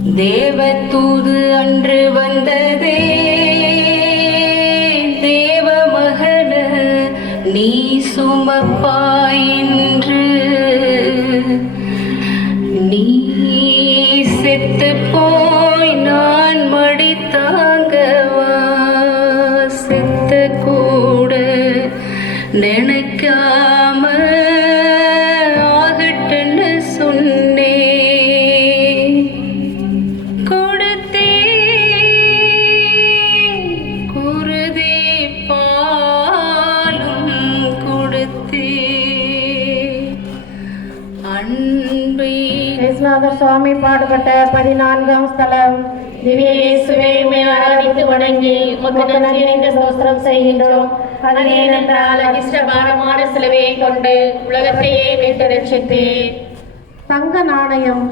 தேவத்தூது அன்று வந்ததே. தேவ மகன நீ சுமப்பாயின்று நீ செத்து போய் நான் மடி தாங்கவா செத்த கூட நினைக்காம அன்பை இயேசுநாதர் சுவாமி பாடுபட்ட பதினான்காம் ஸ்தலம். திவ்ய இயேசுவை உம்மை ஆராதித்து வணங்கி உமக்கு நன்றி ஸ்தோத்திரம் செய்கின்றோம். அது ஏனென்றால் அதிர்ஷ்டபாரமான சிலுவையை கொண்டு உலகத்தையே மீட்டு தங்க நாணயம்